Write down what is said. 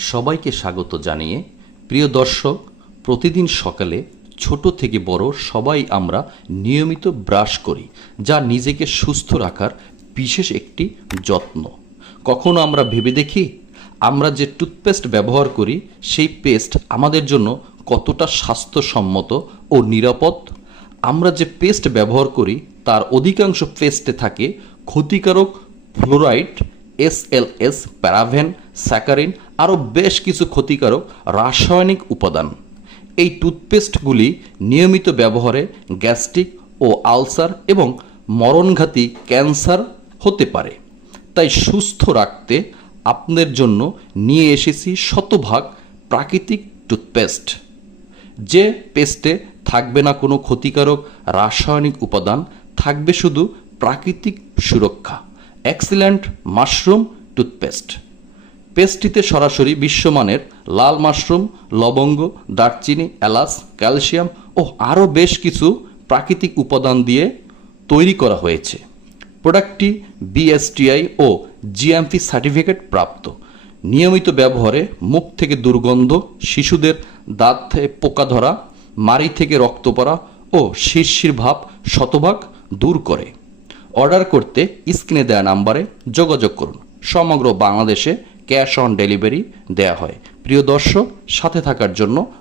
সবাইকে স্বাগত জানিয়ে, প্রিয় দর্শক, প্রতিদিন সকালে ছোট থেকে বড় সবাই আমরা নিয়মিত ব্রাশ করি, যা নিজেকে সুস্থ রাখার বিশেষ একটি যত্ন। কখনো আমরা ভেবে দেখি, আমরা যে টুথপেস্ট ব্যবহার করি, সেই পেস্ট আমাদের জন্য কতটা স্বাস্থ্যসম্মত ও নিরাপদ? আমরা যে পেস্ট ব্যবহার করি, তার অধিকাংশ পেস্টে থাকে ক্ষতিকারক ফ্লোরাইড এসএলএস প্যারাভেন, স্যাকারিন আরও বেশ কিছু ক্ষতিকারক রাসায়নিক উপাদান। এই টুথপেস্টগুলি নিয়মিত ব্যবহারে গ্যাস্ট্রিক ও আলসার এবং মরণঘাতী ক্যান্সার হতে পারে। তাই সুস্থ রাখতে আপনার জন্য নিয়ে এসেছি শতভাগ প্রাকৃতিক টুথপেস্ট, যে পেস্টে থাকবে না কোনো ক্ষতিকারক রাসায়নিক উপাদান, থাকবে শুধু প্রাকৃতিক সুরক্ষা। এক্সিলেন্ট মাশরুম টুথপেস্ট পেস্টটিতে সরাসরি বিশ্বমানের লাল মাশরুম, লবঙ্গ, দারচিনি, এলাচ, ক্যালসিয়াম ও আরও বেশ কিছু প্রাকৃতিক উপাদান দিয়ে তৈরি করা হয়েছে। প্রোডাক্টটি বিএসটিআই ও জিএমপি সার্টিফিকেট প্রাপ্ত। নিয়মিত ব্যবহারে মুখ থেকে দুর্গন্ধ, শিশুদের দাঁত থেকে পোকা ধরা, মাড়ি থেকে রক্ত পড়া ও শিরশির ভাব শতভাগ দূর করে। অর্ডার করতে স্ক্রিনে দেওয়া নাম্বারে যোগাযোগ করুন। সমগ্র বাংলাদেশে ক্যাশ অন ডেলিভারি দেয়া হয়। প্রিয় দর্শক, সাথে থাকার জন্য